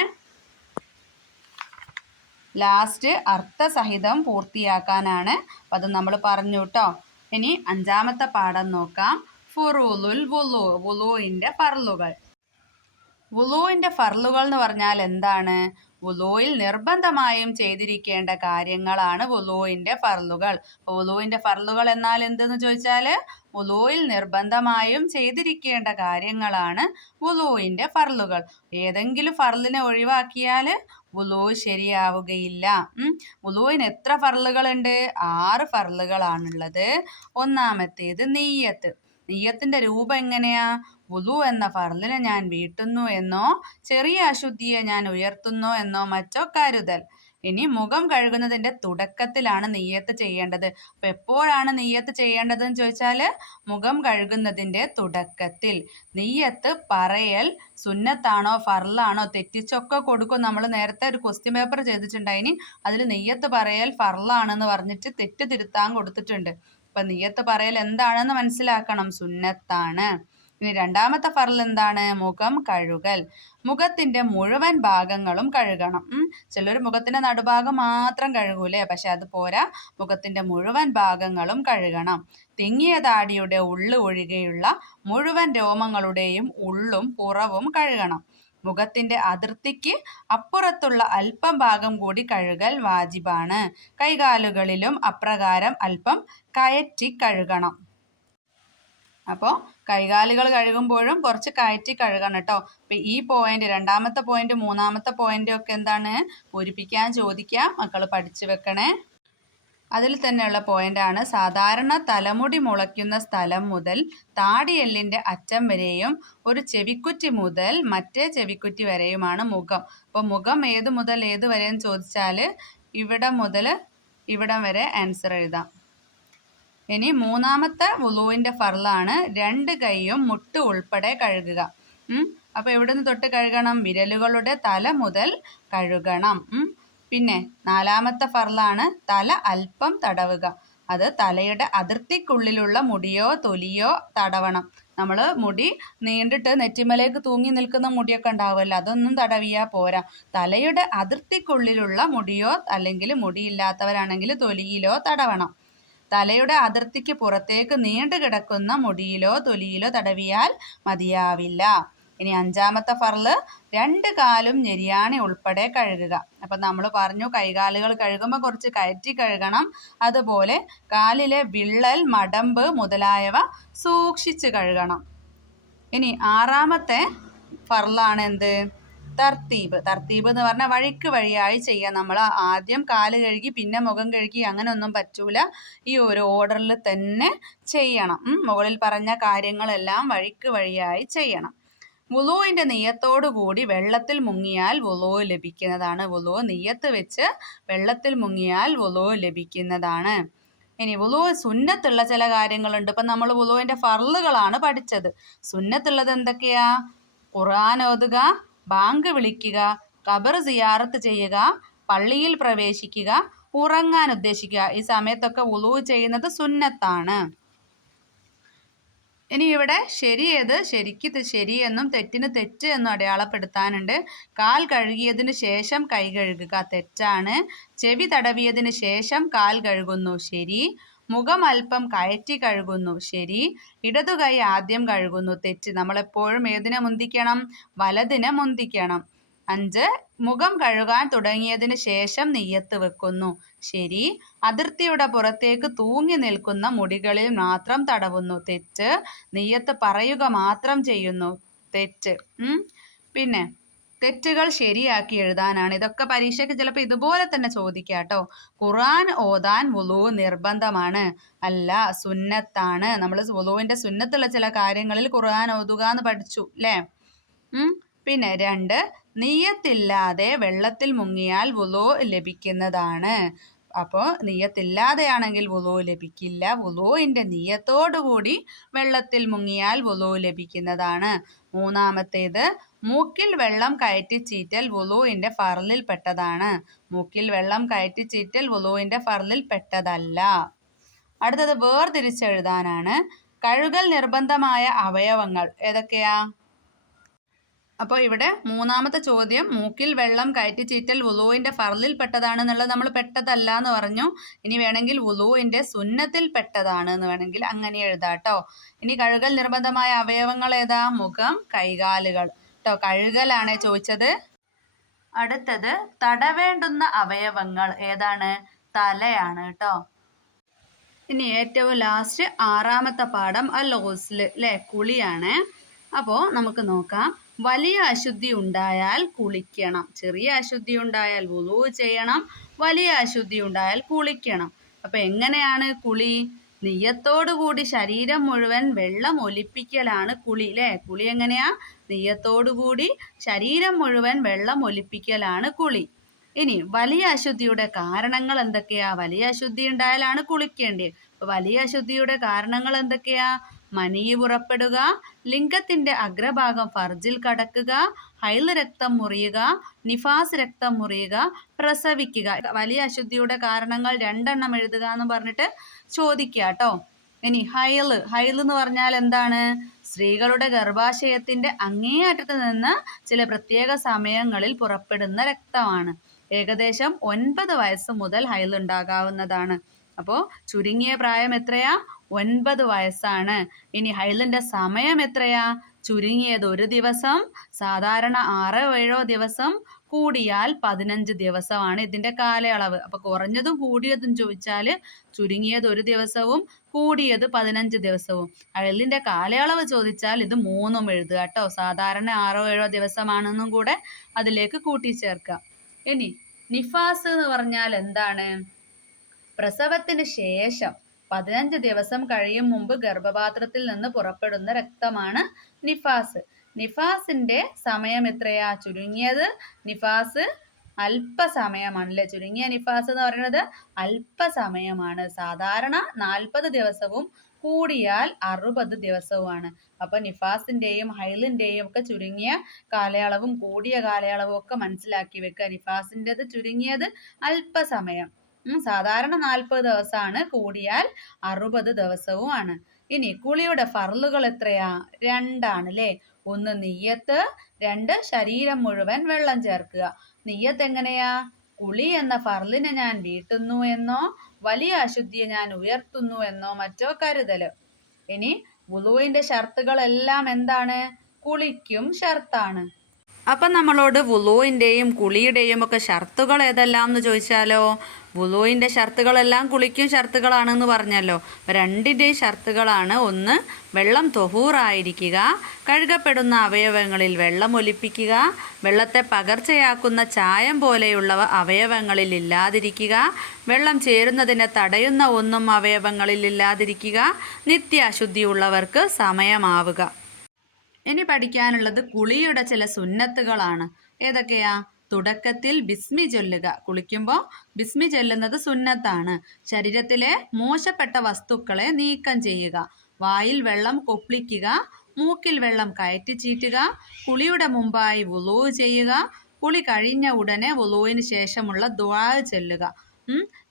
ലാസ്റ്റ് അർത്ഥസഹിതം പൂർത്തിയാക്കാനാണ്. അപ്പം അത് നമ്മൾ പറഞ്ഞു കേട്ടോ. ഇനി അഞ്ചാമത്തെ പാഠം നോക്കാം. ഫുറൂലുൽ വുളു, വുളുവിൻ്റെ ഫർളുകൾ. വുളുവിൻ്റെ ഫർളുകൾ എന്ന് പറഞ്ഞാൽ എന്താണ്? വുളുവിൽ നിർബന്ധമായും ചെയ്തിരിക്കേണ്ട കാര്യങ്ങളാണ് വുളുവിൻ്റെ ഫർളുകൾ. വുളുവിൻ്റെ ഫർളുകൾ എന്നാൽ എന്തെന്ന് ചോദിച്ചാൽ വുളുവിൽ നിർബന്ധമായും ചെയ്തിരിക്കേണ്ട കാര്യങ്ങളാണ് വുളുവിൻ്റെ ഫർളുകൾ. ഏതെങ്കിലും ഫർളിനെ ഒഴിവാക്കിയാൽ വുളു ശരിയാവുകയില്ല. വുളുവിന് എത്ര ഫർളുകളുണ്ട്? 6 ഫർളുകളാണുള്ളത്. ഒന്നാമത്തേത് നിയ്യത്ത്. നിയ്യത്തിന്റെ രൂപം എങ്ങനെയാ? വുളു എന്ന ഫർളിനെ ഞാൻ വീട്ടുന്നു എന്നോ ചെറിയ അശുദ്ധിയെ ഞാൻ ഉയർത്തുന്നു എന്നോ മറ്റോ കരുതൽ. ഇനി മുഖം കഴുകുന്നതിന്റെ തുടക്കത്തിലാണ് നിയ്യത്ത് ചെയ്യേണ്ടത്. അപ്പൊ എപ്പോഴാണ് നിയ്യത്ത് ചെയ്യേണ്ടതെന്ന് ചോദിച്ചാൽ മുഖം കഴുകുന്നതിന്റെ തുടക്കത്തിൽ. നിയ്യത്ത് പറയൽ സുന്നത്താണോ ഫർളാണോ തെറ്റിച്ചൊക്കെ കൊടുക്കും. നമ്മൾ നേരത്തെ ഒരു ക്വസ്റ്റ്യൻ പേപ്പർ ചെയ്തിട്ടുണ്ടായിനി, അതിൽ നിയ്യത്ത് പറയൽ ഫർളാണെന്ന് പറഞ്ഞിട്ട് തെറ്റ് തിരുത്താൻ കൊടുത്തിട്ടുണ്ട്. അപ്പൊ നിയ്യത്ത് പറയൽ എന്താണെന്ന് മനസ്സിലാക്കണം. സുന്നത്താണ്. ഇനി രണ്ടാമത്തെ ഫർൾ എന്താണ്? മുഖം കഴുകൽ. മുഖത്തിന്റെ മുഴുവൻ ഭാഗങ്ങളും കഴുകണം. ചിലർ മുഖത്തിന്റെ നടുഭാഗം മാത്രം കഴുകൂലേ, പക്ഷെ അത് പോരാ, മുഖത്തിന്റെ മുഴുവൻ ഭാഗങ്ങളും കഴുകണം. തിങ്ങിയ താടിയുടെ ഉള്ളു ഒഴികെയുള്ള മുഴുവൻ രോമങ്ങളുടെയും ഉള്ളും പുറവും കഴുകണം. മുഖത്തിന്റെ അതിർത്തിക്ക് അപ്പുറത്തുള്ള അല്പം ഭാഗം കൂടി കഴുകൽ വാജിബാണ്. കൈകാലുകളിലും അപ്രകാരം അല്പം കയറ്റി കഴുകണം. അപ്പോൾ കൈകാലുകൾ കഴുകുമ്പോഴും കുറച്ച് കയറ്റി കഴുകണം കേട്ടോ. അപ്പം ഈ പോയിന്റ്, രണ്ടാമത്തെ പോയിന്റ്, മൂന്നാമത്തെ പോയിന്റ് ഒക്കെ എന്താണ്? പൂരിപ്പിക്കാൻ ചോദിക്കാം. മക്കൾ പഠിച്ചു വെക്കണേ. അതിൽ തന്നെയുള്ള പോയിന്റാണ്, സാധാരണ തലമുടി മുളയ്ക്കുന്ന സ്ഥലം മുതൽ താടിയെല്ലിൻ്റെ അറ്റം വരെയും ഒരു ചെവിക്കുറ്റി മുതൽ മറ്റേ ചെവിക്കുറ്റി വരെയുമാണ് മുഖം. അപ്പോൾ മുഖം ഏത് മുതൽ ഏത് വരെയെന്ന് ചോദിച്ചാൽ ഇവിടം മുതൽ ഇവിടം വരെ ആൻസർ എഴുതാം. ഇനി മൂന്നാമത്തെ വുളുവിൻ്റെ ഫർളാണ് 2 കൈയും മുട്ട് ഉൾപ്പെടെ കഴുകുക. അപ്പോൾ എവിടെ നിന്ന് തൊട്ട് കഴുകണം? വിരലുകളുടെ തല മുതൽ കഴുകണം. പിന്നെ 4ാമത്തെ ഫർളാണ് തല അല്പം തടവുക. അത് തലയുടെ അതിർത്തിക്കുള്ളിലുള്ള മുടിയോ തൊലിയോ തടവണം. നമ്മൾ മുടി നീണ്ടിട്ട് നെറ്റിമലേക്ക് തൂങ്ങി നിൽക്കുന്ന മുടിയൊക്കെ ഉണ്ടാവുമല്ലോ, അതൊന്നും തടവിയാൽ പോരാ. തലയുടെ അതിർത്തിക്കുള്ളിലുള്ള മുടിയോ അല്ലെങ്കിൽ മുടിയില്ലാത്തവരാണെങ്കിൽ തൊലിയിലോ തടവണം. തലയുടെ അതിർത്തിക്ക് പുറത്തേക്ക് നീണ്ടു കിടക്കുന്ന മുടിയിലോ തൊലിയിലോ തടവിയാൽ മതിയാവില്ല. ഇനി 5ാമത്തെ ഫർള് 2 കാലും ഞെരിയാണി ഉൾപ്പെടെ കഴുകുക. അപ്പം നമ്മൾ പറഞ്ഞു കൈകാലുകൾ കഴുകുമ്പോൾ കുറച്ച് കയറ്റി കഴുകണം. അതുപോലെ കാലിലെ വിള്ളൽ, മടമ്പ് മുതലായവ സൂക്ഷിച്ച് കഴുകണം. ഇനി 6ാമത്തെ ഫർളാണ് എന്ത്? തർത്തീബ്. തർത്തീബ് എന്ന് പറഞ്ഞാൽ വഴിക്ക് വഴിയായി ചെയ്യാം. നമ്മൾ ആദ്യം കാല് കഴുകി പിന്നെ മുഖം കഴുകി അങ്ങനെയൊന്നും പറ്റൂല. ഈ ഒരു ഓർഡറിൽ തന്നെ ചെയ്യണം. മുകളിൽ പറഞ്ഞ കാര്യങ്ങളെല്ലാം വഴിക്ക് വഴിയായി ചെയ്യണം. വുളുവിൻ്റെ നിയ്യത്തോടു കൂടി വെള്ളത്തിൽ മുങ്ങിയാൽ വുളു ലഭിക്കുന്നതാണ്. വുളു നിയ്യത്ത് വെച്ച് വെള്ളത്തിൽ മുങ്ങിയാൽ വുളു ലഭിക്കുന്നതാണ്. ഇനി വുളു സുന്നത്തുള്ള ചില കാര്യങ്ങളുണ്ട്. ഇപ്പം നമ്മൾ വുളുവിൻ്റെ ഫർളുകളാണ് പഠിച്ചത്. സുന്നത്തുള്ളത് എന്തൊക്കെയാ? ഖുർആൻ ഓതുക, ബാങ്ക് വിളിക്കുക, ഖബർ സിയാറത്ത് ചെയ്യുക, പള്ളിയിൽ പ്രവേശിക്കുക, ഉറങ്ങാൻ ഉദ്ദേശിക്കുക. ഈ സമയത്തൊക്കെ വുളു ചെയ്യുന്നത് സുന്നത്താണ്. ഇനി ഇവിടെ ശരിയേത്? ശരിക്ക് ശരിയെന്നും തെറ്റിന് തെറ്റ് എന്നും അടയാളപ്പെടുത്താനുണ്ട്. കാൽ കഴുകിയതിന് ശേഷം കൈ കഴുകുക, തെറ്റാണ്. ചെവി തടവിയതിന് ശേഷം കാൽ കഴുകുന്നു, ശരി. മുഖം അല്പം കയറ്റി കഴുകുന്നു, ശരി. ഇടതു കൈ ആദ്യം കഴുകുന്നു, തെറ്റ്. നമ്മളെപ്പോഴും ഏതിനെ മുന്തിക്കണം? വലതിനെ മുന്തിക്കണം. 5. മുഖം കഴുകാൻ തുടങ്ങിയതിന് ശേഷം നിയ്യത്ത് വെക്കുന്നു, ശരി. അതിർത്തിയുടെ പുറത്തേക്ക് തൂങ്ങി നിൽക്കുന്ന മുടികളിൽ മാത്രം തടവുന്നു, തെറ്റ്. നിയ്യത്ത് പറയുക മാത്രം ചെയ്യുന്നു, തെറ്റ്. പിന്നെ തെറ്റുകൾ ശരിയാക്കി എഴുതാനാണ്. ഇതൊക്കെ പരീക്ഷയ്ക്ക് ചിലപ്പോൾ ഇതുപോലെ തന്നെ ചോദിക്കാട്ടോ. ഖുർആൻ ഓതാൻ വുളു നിർബന്ധമാണ്, അല്ല സുന്നത്താണ്. നമ്മൾ വുളുവിൻ്റെ സുന്നത്തുള്ള ചില കാര്യങ്ങളിൽ ഖുർആൻ ഓതുക എന്ന് പഠിച്ചു അല്ലേ? പിന്നെ 2. നിയ്യത്തില്ലാതെ വെള്ളത്തിൽ മുങ്ങിയാൽ വുളു ലഭിക്കുന്നതാണ്. അപ്പോൾ നിയ്യത്തില്ലാതെയാണെങ്കിൽ വുളു ലഭിക്കില്ല. വുളുവിൻ്റെ നിയ്യത്തോടുകൂടി വെള്ളത്തിൽ മുങ്ങിയാൽ വുളു ലഭിക്കുന്നതാണ്. 3ാമത്തേത് മൂക്കിൽ വെള്ളം കയറ്റി ചീറ്റൽ വുളുവിൻ്റെ ഫർളിൽ പെട്ടതാണ്. മൂക്കിൽ വെള്ളം കയറ്റി ചീറ്റൽ വുളുവിൻ്റെ ഫർളിൽ പെട്ടതല്ല. അടുത്തത് വേർതിരിച്ചെഴുതാനാണ്. കഴുകൽ നിർബന്ധമായ അവയവങ്ങൾ ഏതൊക്കെയാ? അപ്പോൾ ഇവിടെ 3ാമത്തെ ചോദ്യം മൂക്കിൽ വെള്ളം കയറ്റി ചീറ്റൽ വുളുവിൻ്റെ ഫർളിൽ പെട്ടതാണെന്നുള്ളത് നമ്മൾ പെട്ടതല്ല എന്ന് പറഞ്ഞു. ഇനി വേണമെങ്കിൽ വുളുവിൻ്റെ സുന്നത്തിൽ പെട്ടതാണ് എന്ന് വേണമെങ്കിൽ അങ്ങനെ എഴുതാട്ടോ. ഇനി കഴുകൽ നിർബന്ധമായ അവയവങ്ങൾ ഏതാ? മുഖം, കൈകാലുകൾ കേട്ടോ. കഴുകലാണ് ചോദിച്ചത്. അടുത്തത് തടവേണ്ടുന്ന അവയവങ്ങൾ ഏതാണ്? തലയാണ് കേട്ടോ. ഇനി ഏറ്റവും ലാസ്റ്റ് 6ാമത്തെ പാഠം അൽ ഗുസ്ൽ അല്ലേ, കുളിയാണ്. അപ്പോൾ നമുക്ക് നോക്കാം. വലിയ അശുദ്ധി ഉണ്ടായാൽ കുളിക്കണം. ചെറിയ അശുദ്ധി ഉണ്ടായാൽ വുളു ചെയ്യണം. വലിയ അശുദ്ധി ഉണ്ടായാൽ കുളിക്കണം. അപ്പോൾ എങ്ങനെയാണ് കുളി? നിയ്യത്തോടുകൂടി ശരീരം മുഴുവൻ വെള്ളം ഒലിപ്പിക്കലാണ് കുളി അല്ലേ? കുളി എങ്ങനെയാ? നിയ്യത്തോടുകൂടി ശരീരം മുഴുവൻ വെള്ളം ഒലിപ്പിക്കലാണ് കുളി. ഇനി വലിയ അശുദ്ധിയുടെ കാരണങ്ങൾ എന്തൊക്കെയാ? വലിയ അശുദ്ധി ഉണ്ടായാലാണ് കുളിക്കേണ്ടത്. അപ്പോൾ വലിയ അശുദ്ധിയുടെ കാരണങ്ങൾ എന്തൊക്കെയാ? മനിയ് പുറപ്പെടുക, ലിംഗത്തിന്റെ അഗ്രഭാഗം ഫർജിൽ കടക്കുക, ഹൈല് രക്തം മുറിയുക, നിഫാസ് രക്തം മുറിയുക, പ്രസവിക്കുക. വലിയ അശുദ്ധിയുടെ കാരണങ്ങൾ 2 എഴുതുക എന്ന് പറഞ്ഞിട്ട് ചോദിക്കുക കേട്ടോ. ഇനി ഹൈല് എന്ന് പറഞ്ഞാൽ എന്താണ്? സ്ത്രീകളുടെ ഗർഭാശയത്തിന്റെ അങ്ങേ അറ്റത്ത് നിന്ന് ചില പ്രത്യേക സമയങ്ങളിൽ പുറപ്പെടുന്ന രക്തമാണ്. ഏകദേശം 9 വയസ്സ് മുതൽ ഹൈൽ ഉണ്ടാകാവുന്നതാണ്. അപ്പോൾ ചുരുങ്ങിയ പ്രായം എത്രയാ? 9 വയസ്സാണ്. ഇനി ഹൈലിന്റെ സമയം എത്രയാ? ചുരുങ്ങിയത് 1 ദിവസം, സാധാരണ 6-7 ദിവസം, കൂടിയാൽ 15 ദിവസമാണ് ഇതിന്റെ കാലയളവ്. അപ്പൊ കുറഞ്ഞതും കൂടിയതും ചോദിച്ചാൽ ചുരുങ്ങിയത് 1 ദിവസവും കൂടിയത് 15 ദിവസവും. ഹൈലിന്റെ കാലയളവ് ചോദിച്ചാൽ ഇത് 3ഉം എഴുതുക കേട്ടോ. സാധാരണ 6-7 ദിവസമാണെന്നും കൂടെ അതിലേക്ക് കൂട്ടിച്ചേർക്കുക. ഇനി നിഫാസ് എന്ന് പറഞ്ഞാൽ എന്താണ്? പ്രസവത്തിന് ശേഷം 15 ദിവസം കഴിയും മുമ്പ് ഗർഭപാത്രത്തിൽ നിന്ന് പുറപ്പെടുന്ന രക്തമാണ് നിഫാസ്. നിഫാസിന്റെ സമയം എത്രയാ? ചുരുങ്ങിയത് നിഫാസ് അല്പസമയമാണ് അല്ലേ. ചുരുങ്ങിയ നിഫാസ് എന്ന് പറയുന്നത് അല്പസമയമാണ്. സാധാരണ 40 ദിവസവും കൂടിയാൽ 60 ദിവസവുമാണ്. അപ്പൊ നിഫാസിന്റെയും ഹൈലിന്റെയും ഒക്കെ ചുരുങ്ങിയ കാലയളവും കൂടിയ കാലയളവും ഒക്കെ മനസ്സിലാക്കി വെക്കുക. നിഫാസിൻ്റെത് ചുരുങ്ങിയത് അല്പസമയം, സാധാരണ 40 ദിവസമാണ്, കൂടിയാൽ 60 ദിവസവുമാണ്. ഇനി കുളിയുടെ ഫർളുകൾ എത്രയാ? 2 ആണ് അല്ലേ. 1 നിയ്യത്ത്, 2 ശരീരം മുഴുവൻ വെള്ളം ചേർക്കുക. നിയ്യത്ത് എങ്ങനെയാ? കുളി എന്ന ഫർളിനെ ഞാൻ വീട്ടുന്നു എന്നോ വലിയ അശുദ്ധിയെ ഞാൻ ഉയർത്തുന്നു എന്നോ മറ്റോ കരുതല്. ഇനി വുളുവിന്റെ ഷർത്തുകളെല്ലാം എന്താണ്? കുളിക്കും ഷർത്താണ്. അപ്പം നമ്മളോട് വുളുവിൻ്റെയും കുളിയുടെയും ഒക്കെ ഷർത്തുകൾ ഏതെല്ലാം എന്ന് ചോദിച്ചാലോ, വുളുവിൻ്റെ ഷർത്തുകളെല്ലാം കുളിക്കും ഷർത്തുകളാണെന്ന് പറഞ്ഞല്ലോ. രണ്ടിൻ്റെയും ഷർത്തുകളാണ്: 1 വെള്ളം തൊഹൂറായിരിക്കുക, കഴുകപ്പെടുന്ന അവയവങ്ങളിൽ വെള്ളം ഒലിപ്പിക്കുക, വെള്ളത്തെ പകർച്ചയാക്കുന്ന ചായം പോലെയുള്ളവ അവയവങ്ങളിൽ ഇല്ലാതിരിക്കുക, വെള്ളം ചേരുന്നതിനെ തടയുന്ന ഒന്നും അവയവങ്ങളിൽ ഇല്ലാതിരിക്കുക, നിത്യാശുദ്ധിയുള്ളവർക്ക് സമയമാവുക. ഇനി പഠിക്കാനുള്ളത് കുളിയുടെ ചില സുന്നത്തുകളാണ്. ഏതൊക്കെയാ? തുടക്കത്തിൽ ബിസ്മി ചൊല്ലുക. കുളിക്കുമ്പോൾ ബിസ്മി ചൊല്ലുന്നത് സുന്നത്താണ്. ശരീരത്തിലെ മോശപ്പെട്ട വസ്തുക്കളെ നീക്കം ചെയ്യുക. വായിൽ വെള്ളം കൊപ്പിളിക്കുക, മൂക്കിൽ വെള്ളം കയറ്റി ചീറ്റുക, കുളിയുടെ മുമ്പായി വുളൂ ചെയ്യുക, കുളി കഴിഞ്ഞ ഉടനെ വുളൂവിന് ശേഷമുള്ള ദുആ ചൊല്ലുക.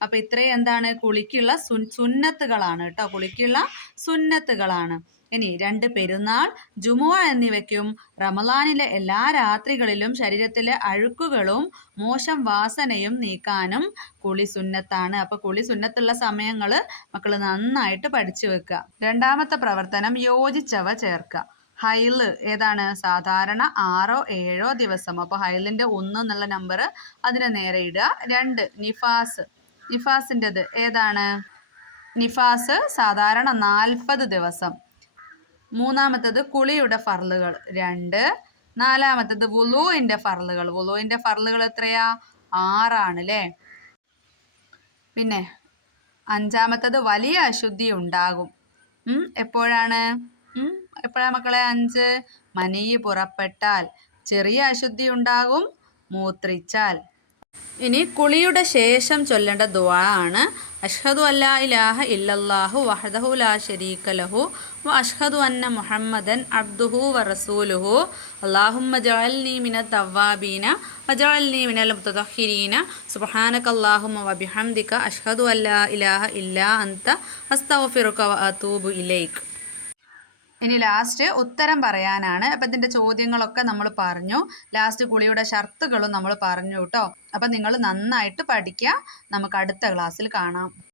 അപ്പൊ ഇത്രയും എന്താണ്? കുളിക്കുള്ള സുന്നത്തുകളാണ് കേട്ടോ. കുളിക്കുള്ള സുന്നത്തുകളാണ്. ഇനി 2 പെരുന്നാൾ, ജുമുഅ എന്നിവയ്ക്കും റമളാനിലെ എല്ലാ രാത്രികളിലും ശരീരത്തിലെ അഴുക്കുകളും മോശം വാസനയും നീക്കാനും കുളി സുന്നത്താണ്. അപ്പൊ കുളി സുന്നത്തുള്ള സമയങ്ങൾ മക്കൾ നന്നായിട്ട് പഠിച്ചു വെക്കുക. 2ാമത്തെ പ്രവർത്തനം യോജിച്ചവ ചേർക്കുക. ഹൈല് ഏതാണ്? സാധാരണ 6 7 ദിവസം. അപ്പോൾ ഹൈലിന്റെ 1 എന്നുള്ള നമ്പർ അതിനെ നേരെ ഇടുക. 2 നിഫാസ്, നിഫാസിൻ്റെത് ഏതാണ്? നിഫാസ് സാധാരണ 40 ദിവസം. 3ാമത്തത് കുളിയുടെ ഫർളുകൾ 2. 4ാമത്തത് വുളുവിന്റെ ഫർളുകൾ. വുളുവിന്റെ ഫർളുകൾ എത്രയാ? 6 ആണ് അല്ലേ. പിന്നെ 5ാമത്തത് വലിയ അശുദ്ധി ഉണ്ടാകും. എപ്പോഴാണ്? എപ്പോഴാ മക്കളെ? 5 മനിയ് പുറപ്പെട്ടാൽ. ചെറിയ അശുദ്ധി ഉണ്ടാകും മൂത്രിച്ചാൽ. ഇനി കുളിയുടെ ശേഷം ചൊല്ലേണ്ട ദുആ ആണ്: അഷ്ഹദു അല്ലാ ഇലാഹ ഇല്ലല്ലാഹു വഹ്ദഹു ലാ ശരീക ലഹു വ അഷ്ഹദു അന്ന മുഹമ്മദൻ അബ്ദുഹു വ റസൂലുഹു അല്ലാഹുമ്മ ജഅൽനി മിനത് തവ്വാബീന വജഅൽനി മിനൽ മുതതഹിരീന സുബ്ഹാനകല്ലാഹുമ്മ വബിഹംദിക അഷ്ഹദു അല്ലാ ഇലാഹ ഇല്ലാ അൻത അസ്തഗ്ഫിറുക വ അതൂബു ഇലൈക്. ഇനി ലാസ്റ്റ് ഉത്തരം പറയാനാണ്. അപ്പം ഇതിൻ്റെ ചോദ്യങ്ങളൊക്കെ നമ്മൾ പറഞ്ഞു. ലാസ്റ്റ് കുളിയുടെ ഷർത്തുകളും നമ്മൾ പറഞ്ഞു കേട്ടോ. അപ്പം നിങ്ങൾ നന്നായിട്ട് പഠിക്കുക. നമുക്ക് അടുത്ത ക്ലാസ്സിൽ കാണാം.